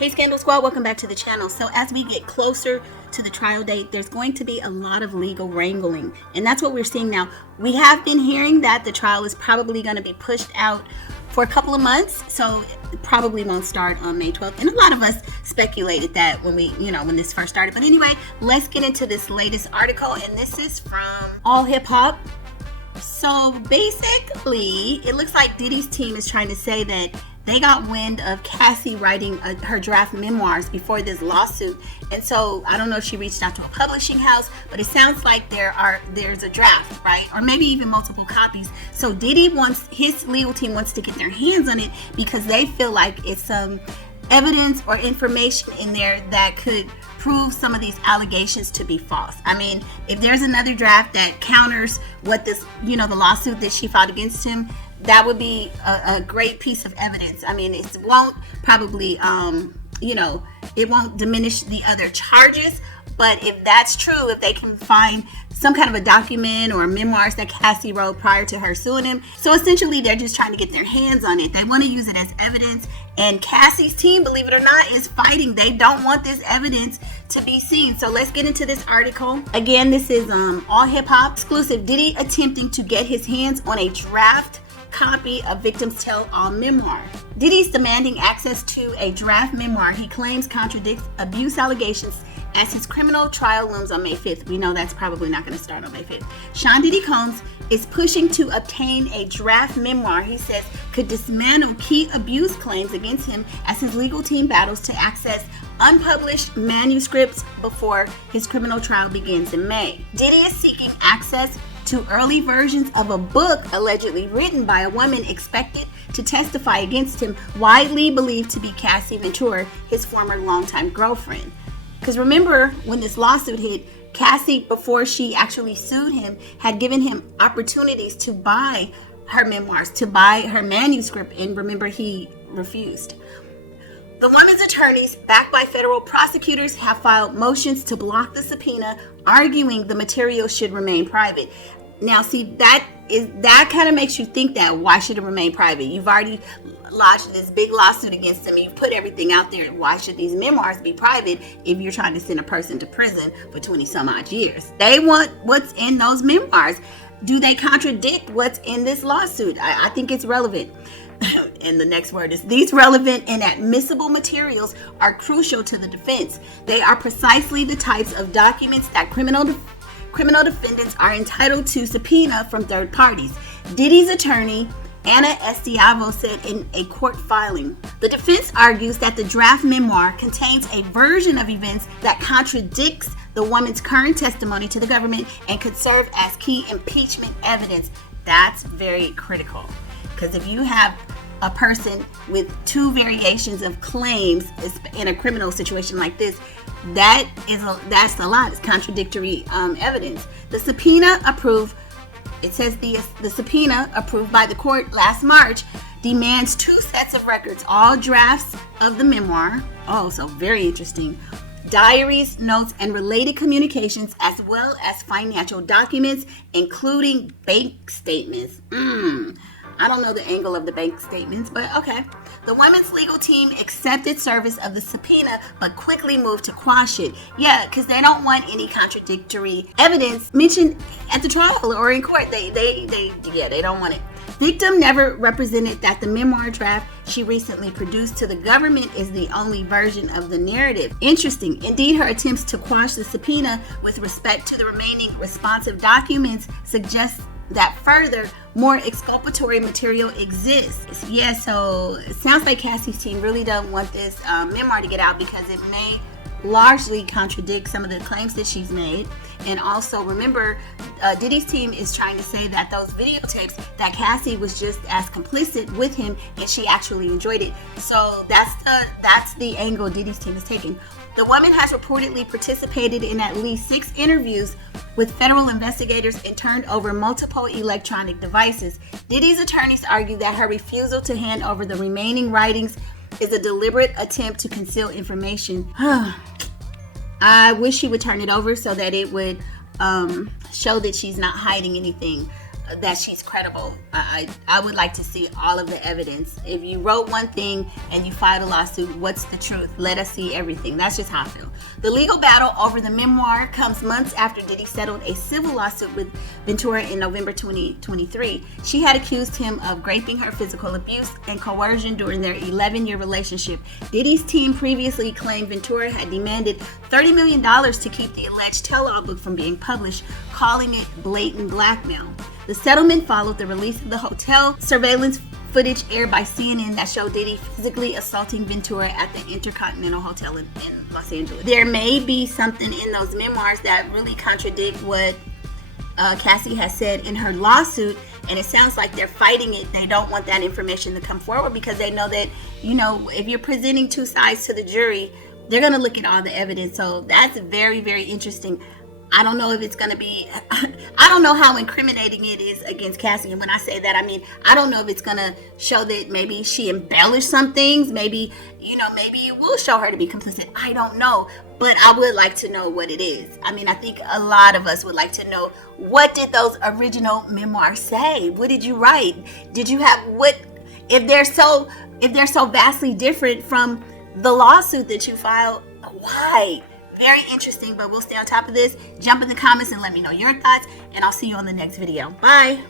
Hey Scandal Squad, welcome back to the channel. So as we get closer to the trial date, there's going to be a lot of legal wrangling, and that's what we're seeing now. We have been hearing that the trial is probably going to be pushed out for a couple of months, so it probably won't start on May 12th. And a lot of us speculated that when when this first started. But anyway, let's get into this latest article, and this is from All Hip Hop. So basically, it looks like Diddy's team is trying to say that they got wind of Cassie writing her draft memoirs before this lawsuit. And so I don't know if she reached out to a publishing house, but it sounds like there's a draft, right? Or maybe even multiple copies. So his legal team wants to get their hands on it because they feel like it's some evidence or information in there that could prove some of these allegations to be false. I mean, if there's another draft that counters what this, the lawsuit that she filed against him, that would be a great piece of evidence. I mean, it won't probably, it won't diminish the other charges. But if that's true, if they can find some kind of a document or memoirs that Cassie wrote prior to her suing him. So essentially, they're just trying to get their hands on it. They want to use it as evidence. And Cassie's team, believe it or not, is fighting. They don't want this evidence to be seen. So let's get into this article. Again, this is All Hip Hop exclusive. Diddy attempting to get his hands on a draft copy of Victims Tell All memoir. Diddy's demanding access to a draft memoir he claims contradicts abuse allegations as his criminal trial looms on May 5th. We know that's probably not going to start on May 5th. Sean Diddy Combs is pushing to obtain a draft memoir he says could dismantle key abuse claims against him as his legal team battles to access unpublished manuscripts before his criminal trial begins in May. Diddy is seeking access to early versions of a book allegedly written by a woman expected to testify against him, widely believed to be Cassie Ventura, his former longtime girlfriend. Because remember, when this lawsuit hit, Cassie, before she actually sued him, had given him opportunities to buy her memoirs, to buy her manuscript, and remember, he refused. The woman's attorneys, backed by federal prosecutors, have filed motions to block the subpoena, arguing the material should remain private. Now, see, that kind of makes you think that why should it remain private? You've already lodged this big lawsuit against him. You've put everything out there. Why should these memoirs be private if you're trying to send a person to prison for 20 some odd years? They want what's in those memoirs. Do they contradict what's in this lawsuit? I think it's relevant. And the next word is, these relevant and admissible materials are crucial to the defense. They are precisely the types of documents that criminal defendants are entitled to subpoena from third parties. Diddy's attorney, Anna Estiavo, said in a court filing. The defense argues that the draft memoir contains a version of events that contradicts the woman's current testimony to the government and could serve as key impeachment evidence. That's very critical. Because if you have a person with two variations of claims in a criminal situation like this, that's a lot. It's contradictory evidence. The subpoena approved. It says the subpoena approved by the court last March demands two sets of records, all drafts of the memoir. Oh, so very interesting. Diaries, notes, and related communications, as well as financial documents, including bank statements. I don't know the angle of the bank statements, but okay. The women's legal team accepted service of the subpoena, but quickly moved to quash it. Yeah, because they don't want any contradictory evidence mentioned at the trial or in court. They don't want it. Victim never represented that the memoir draft she recently produced to the government is the only version of the narrative. Interesting. Indeed, her attempts to quash the subpoena with respect to the remaining responsive documents suggest that further, more exculpatory material exists. Yeah, so it sounds like Cassie's team really doesn't want this memoir to get out because it may largely contradict some of the claims that she's made. And also, remember, Diddy's team is trying to say that those videotapes, that Cassie was just as complicit with him and she actually enjoyed it. So that's the angle Diddy's team is taking. The woman has reportedly participated in at least 6 interviews with federal investigators and turned over multiple electronic devices. Diddy's attorneys argue that her refusal to hand over the remaining writings is a deliberate attempt to conceal information. I wish she would turn it over so that it would show that she's not hiding anything. that she's credible. I would like to see all of the evidence. If you wrote one thing and you filed a lawsuit, what's the truth? Let us see everything. That's just how I feel. The legal battle over the memoir comes months after Diddy settled a civil lawsuit with Ventura in November 2023. She had accused him of raping her, physical abuse, and coercion during their 11-year relationship. Diddy's team previously claimed Ventura had demanded $30 million to keep the alleged tell-all book from being published, calling it blatant blackmail. The settlement followed the release of the hotel surveillance footage aired by CNN that showed Diddy physically assaulting Ventura at the Intercontinental Hotel in Los Angeles. There may be something in those memoirs that really contradict what Cassie has said in her lawsuit, and it sounds like they're fighting it. They don't want that information to come forward because they know that, you know, if you're presenting two sides to the jury, they're going to look at all the evidence. So that's very, very interesting. I don't know if it's going to be, I don't know how incriminating it is against Cassie. And when I say that, I mean, I don't know if it's going to show that maybe she embellished some things. Maybe, you know, maybe it will show her to be complicit. I don't know. But I would like to know what it is. I mean, I think a lot of us would like to know, what did those original memoirs say? What did you write? Did you have, what, if they're so vastly different from the lawsuit that you filed, why? Very interesting, but we'll stay on top of this. Jump in the comments and let me know your thoughts, and I'll see you on the next video. Bye.